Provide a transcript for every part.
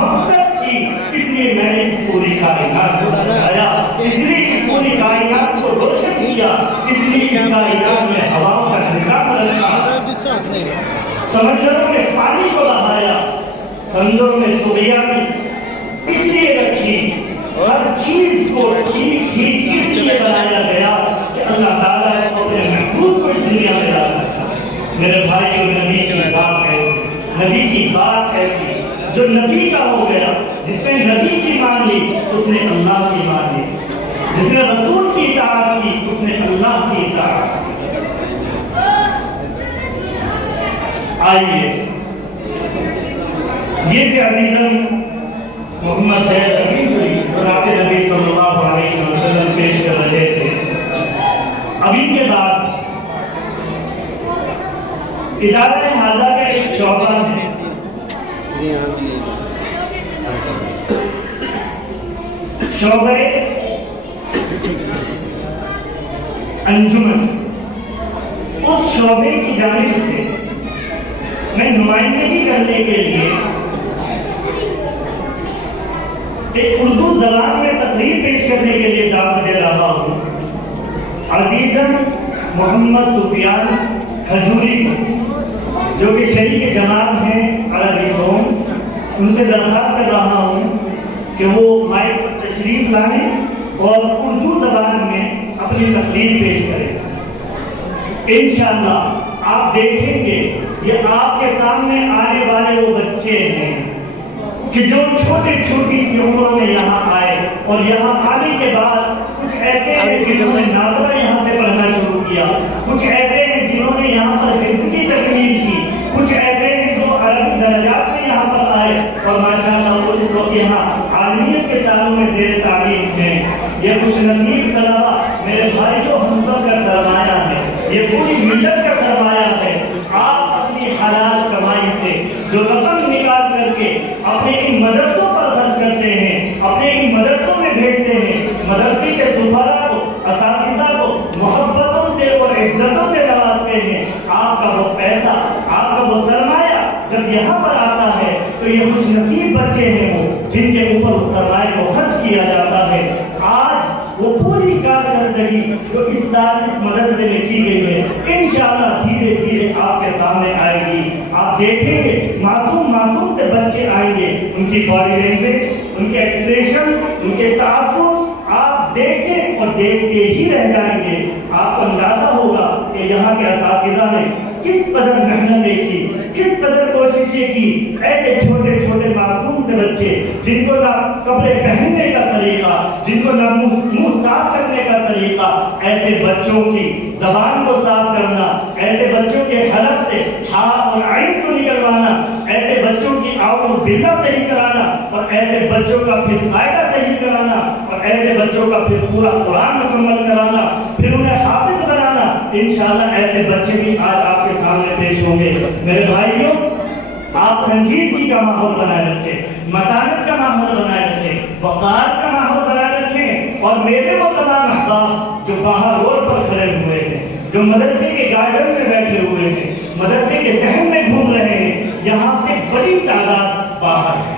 مقصد تھی، اس لیے میں نے اس پوری کائنات کو بنایا، اس لیے اس پوری کائنات کو روشن کیا، اس لیے اس کائنات میں ہواؤں کا نظام رکھا، سمندروں میں پانی کو بہایا، سمندروں میں طغیان اس لیے رکھی، ہر چیز کو ٹھیک ٹھیک اس لیے بنایا گیا کہ اللہ تعالیٰ نے اپنے محبوب کو اس دنیا میں ڈالا تھا۔ میرے بھائی، نبی کی بات ایسی، نبی کی بات ایسی، جو نبی کا ہو گیا، جس نے نبی کی مان لی اس نے اللہ کی مان لی، جس نے رسول کی اطاعت کی اس نے اللہ کی اطاعت کی۔ آئیے یہ کہ عزیزاً محمد زید امین جناب نبی صلی اللہ علیہ وسلم پیش کر رہے تھے۔ ابھی کے بعد ادارہ حاضہ کا ایک شعبہ ہے، شعبہ انجمن، اس شعبے کی جانب سے میں نمائندگی کرنے کے لیے ایک اردو زبان میں تقریر پیش کرنے کے لیے دعوت دے رہا ہوں۔ عزیزاً محمد سفیان کھجوری جو کہ شریک جماعت ہیں عربی قوم، ان سے درخواست کر رہا ہوں کہ وہ مائک پر تشریف لائیں اور اردو زبان میں اپنی تقریر پیش کریں۔ انشاءاللہ آپ دیکھیں گے یہ آپ کے سامنے آنے والے وہ بچے ہیں کہ جو چھوٹی چھوٹی سی عمروں میں یہاں آئے، اور یہاں آنے کے بعد کچھ ایسے ہیں جنہوں نے ناظرہ یہاں سے پڑھنا شروع کیا، کچھ ایسے ہیں جنہوں نے یہاں پر حفظ کی تکمیل کی، کچھ ایسے ہیں جو عربی درجات میں یہاں پر آئے اور ماشاءاللہ وہ اس وقت یہاں عالمیت کے سالوں میں زیر تعلیم ہیں۔ یہ خوش نصیب طلبہ میرے بھائیوں ہم سب کا سرمایہ ہے، یہ پوری ملت کا سرمایہ ہے۔ آپ اپنی حلال کمائی سے جو رقم نکال کر کے اپنے ان مدرسوں پر خرچ کرتے ہیں، اپنے ان مدرسوں میں بھیجتے ہیں، مدرسے کے سفراء کو، اساتذہ کو محبتوں سے اور عزتوں سے نوازتے ہیں، آپ کا وہ پیسہ، آپ کا وہ سرمایہ جب یہاں پر آتا ہے تو یہ خوش نصیب بچے ہیں وہ جن کے اوپر اس سرمایہ کو خرچ کیا جاتا ہے۔ آج وہ پوری کارکردگی جو اس سال اس مدرسے میں کی گئی ہے انشاءاللہ دھیرے دھیرے آپ کے سامنے آئے گی۔ آپ دیکھیں گے معصوم سے بچے آئیں گے، ان کی باڈی لینگویج، ان کے ایکسپریشن، ان کے تعصب آپ دیکھیں اور دیکھتے ہی رہ جائیں گے۔ آپ کو اندازہ ہوگا کہ یہاں کے اساتذہ نے کس قدر محنتیں کی، کس قدر کوششیں کی۔ ایسے چھوٹے چھوٹے معصوم سے بچے جن کو نہ کپڑے پہننے کا طریقہ، جن کو نہ منہ صاف کرنے کا طریقہ، ایسے بچوں کی زبان کو صاف کرنا، ایسے بچوں کے حلق سے ہاں اور عین کو نکلوانا، ایسے بچوں کی آؤں بلا صحیح کرانا، اور ایسے بچوں کا پھر قاعدہ صحیح کرانا، اور ایسے بچوں کا پھر پورا قرآن مکمل کرانا، پھر انہیں حافظ بنانا۔ انشاءاللہ ایسے بچے بھی آج آپ کے سامنے پیش ہوں گے۔ میرے بھائیوں، آپ سنجیدگی کا ماحول بنائے رکھیں، متانت کا ماحول بنائے رکھیں، وقار کا ماحول بنائے رکھیں، اور میرے وہ تمام احباب جو باہر روڈ پر کھڑے ہوئے ہیں، جو مدرسے کے گارڈن میں بیٹھے ہوئے ہیں، مدرسے کے صحن میں گھوم رہے ہیں، یہاں سے بڑی تعداد باہر ہے۔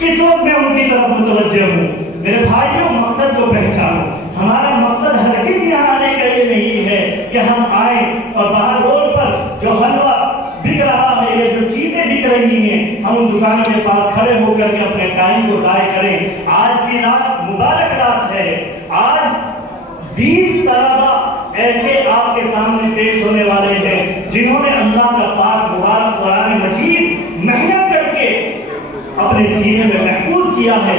اس وقت میں ان کی طرف متوجہ ہوں۔ میرے بھائیوں، مقصد کو پہچانو۔ ہمارا مقصد ہرگز یہاں آنے کا یہ نہیں ہے کہ ہم آئیں اور باہر روڈ پر جو حلوہ بک رہا ہے، یہ جو چیزیں بک رہی ہیں، ہم ان دکانوں کے پاس کھڑے ہو کر کے اپنے ٹائم کو ضائع کریں۔ آج کی رات مبارک رات ہے۔ آج 20 طلبہ ایسے آپ کے سامنے پیش ہونے والے ہیں جنہوں نے اللہ کا پاک مبارک قرآن مجید محنت کر کے اپنے سینے میں محفوظ کیا ہے۔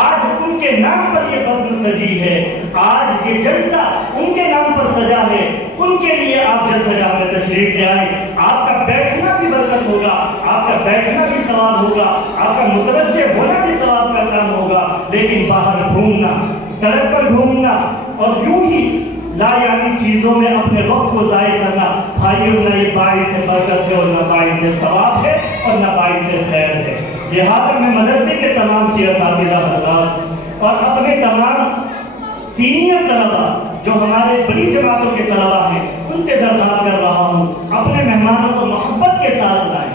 آج ان کے نام پر یہ بزم سجی ہے، آج یہ جلسہ ان کے نام پر سجا ہے۔ ان کے لیے آپ جلسہ جہاں میں تشریف لے آئیں۔ آپ کا بیٹھنا بھی برکت ہوگا، آپ کا بیٹھنا بھی ثواب ہوگا، آپ کا متوجہ ہونا بھی ثواب کا کام ہوگا۔ لیکن باہر گھومنا، سڑک پر گھومنا اور یوں ہی لا یعنی چیزوں میں اپنے وقت کو ضائع کرنا، بھائیوں، نہ یہ باعث سے برکت ہے اور نہ باعث سے ثواب ہے اور نہ باعث سے خیر ہے۔ لہٰذا میں مدرسے کے تمام کی اساتذہ حضرات اور اپنے تمام سینئر طلبہ جو ہمارے بڑی جماعتوں کے طلبہ ہیں ان سے درخواست کر رہا ہوں، اپنے مہمانوں کو محبت کے ساتھ لائیں،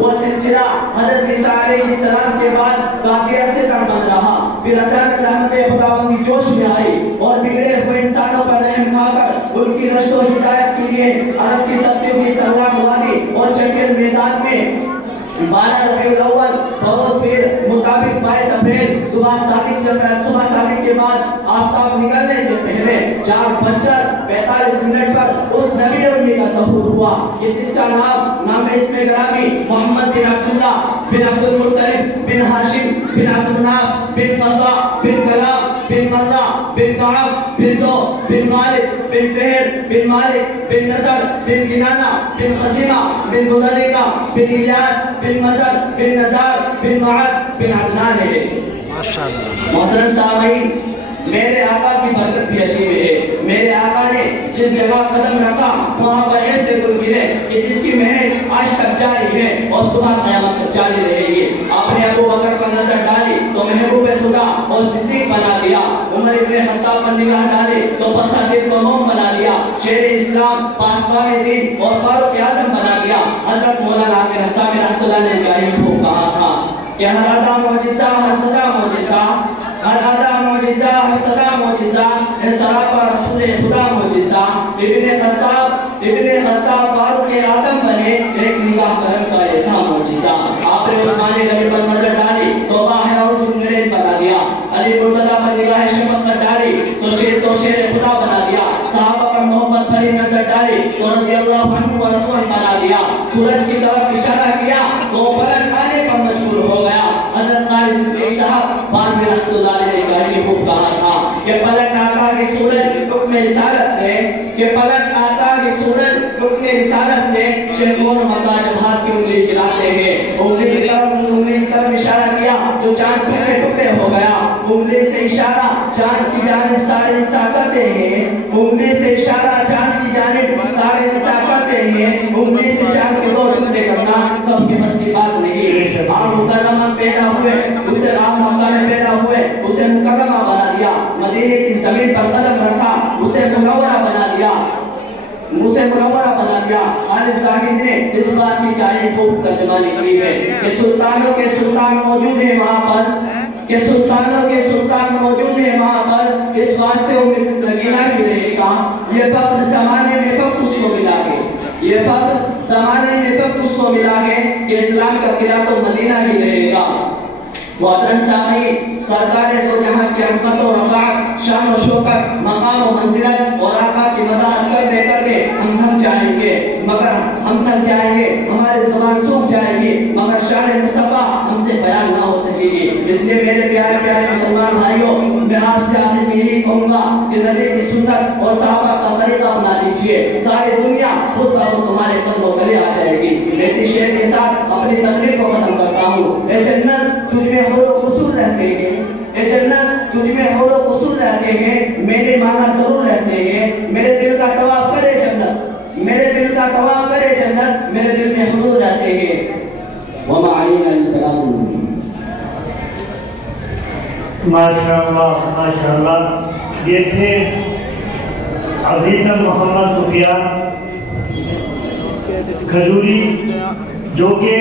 وہ سلسلہ حضرت عیسیٰ علیہ السلام کے بعد کافی عرصے تک بند رہا. پھر اچانک رحمت خداوند کی جوش میں آئی اور بگڑے ہوئے انسانوں پر رحم کھا کر ان کی رشد و ہدایت کے لیے عرب کی تبتیوں کی سرگرم وادی اور چکر میدان میں 12 ربیع الاول بروز پیر مطابق 22 اپریل صبح صادق کے بعد آفتاب نکلنے سے پہلے 4:45 پر اس نبی امی کا ظہور ہوا کہ جس کا نام اسم گرامی محمد بن عبداللہ بن عبد المطلب بن ہاشم بن عبد مناف بن قصا بن کلاب بن مرہ بن کعب بن دو بن مالک بن فہر بن مالک بن نصر بن کنانہ بن خزیمہ بن مدرکہ بن الیاس بن مزر بن نزار بن معد بن عدنان ہے. محترم سامعین، میرے آقا کی برکت بھی عجیب ہے. میرے آقا نے جس جگہ قدم رکھا وہاں پر ایسے گل گرے کہ جس کی مہک آج تک جاری ہے اور صبح قیامت تک جاری رہے گی. آپ نے ابو بکر پر نظر ڈالی تو محبوب خدا اور صدیق بنا دیا. عمر ابن خطاب پر نگاہ ڈالی تو پتھر دل کو موم بنا دیا. شیر اسلام پاسبان دین اور فاروق اعظم بنا دیا. حضرت مولانا کے حسام رحمۃ اللہ نے جاری خوب کہا تھا کہ ہر ادا معجزہ ہر صدا معجزہ، ہر ادا معجزہ ہر صدا معجزہ ہے سراپا رسول خدا معجزہ. ابن خطاب فاروق اعظم بنے، ایک نگاہ کرم کا یہ تھا معجزہ. آپ نے عثمان غنی پر نظر ڈالی تو باہر اور انگریز بنا دیا. علی مرتضیٰ پر نگاہ شفقت ڈالی تو شیر خدا بنا دیا. صحابہ پر محبت بھری نظر ڈالی تو رضی اللہ عنہ و رسول بنا دیا. سورج کی طرف اشارہ کیا تو پلٹ آنے پر مجبور ہو گیا. حضرت قاری صدیق صاحب بانوی رحمۃ اللہ علیہ نے خوب کہا تھا کہ پلٹ آتا کہ سورج حکم رسالت سے، کہ پلٹ آتا کہ سورج حکم رسالت سے شہور مکہ جب ہاتھ کی انگلی ہلاتے ہیں. انگلی کی طرف اشارہ کیا جو چاند ٹکڑے ٹکڑے ہو گیا. انگلی سے اشارہ چاند کی جانب سارے انسان کرتے ہیں. انگلی سے اشارہ چاند کی جانب سارے انسان کرتے ہیں. انگلی سے چاند کے 2 ٹکڑے کرنا سب کے بس کی بات نہیں. آپ مکرمہ پیدا ہوئے، اسے رام مکہ میں پیدا ہوئے، اسے مکرمہ بنا دیا. مدینے کی زمین پر قدم رکھا، اسے منورہ بنا دیا. آل صاحب نے اس بات کی تعریف خوب ترجمانی کی ہے کہ سلطانوں کے سلطان موجود ہیں وہاں پر، کہ سلطانوں کے سلطان موجود ہیں وہاں پر. اس واسطے وہ لگینا ہی رہے گا. یہ فقر زمانے میں فقر اس کو ملا ہے، یہ فقر زمانے میں فقر اس کو ملا ہے کہ اسلام کا قلعہ تو مدینہ ہی رہے گا. محترم سامعین، سرکار دو جہاں کی عظمت و رفعت، شان و شوکت، مقام و منزلت اور آقا کی مداحت کرتے ہم تھک جائیں گے، ہمارے زبان سوکھ جائے گی، مگر شان مصطفیٰ ہم سے بیان نہ ہو سکے گی. اس لیے میرے پیارے مسلمان بھائیوں، میں آپ سے آخر میں یہی کہوں گا کہ نبی کی سنت اور صحابہ کا طریقہ اپنا لیجیے. ساری دنیا خود بخود تمہارے قدموں تلے آ جائے گی. ایسی شعر کے ساتھ اپنی تقریر کو ختم کرتا ہوں. اے جنت تجھ میں حور و قصور رہتے ہیں، اے جنت تجھ میں حور و قصور رہتے ہیں، میرے معنی ضرور رہتے ہیں. میرے دل کا طواف کرے جنت، میرے دل کا طواف کرے جنت، میرے دل میں حضور رہتے ہیں. وما علینا الا البلاغ المبین. ماشاءاللہ یہ تھے عزیز محمد سفیان کھجوری، جو کہ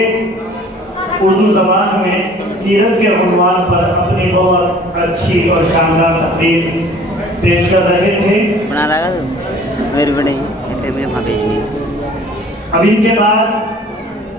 اردو زبان میں سیرت کے عنوان پر اپنی بہت اچھی اور شاندار تقریر پیش کر رہے تھے. اب ان کے بعد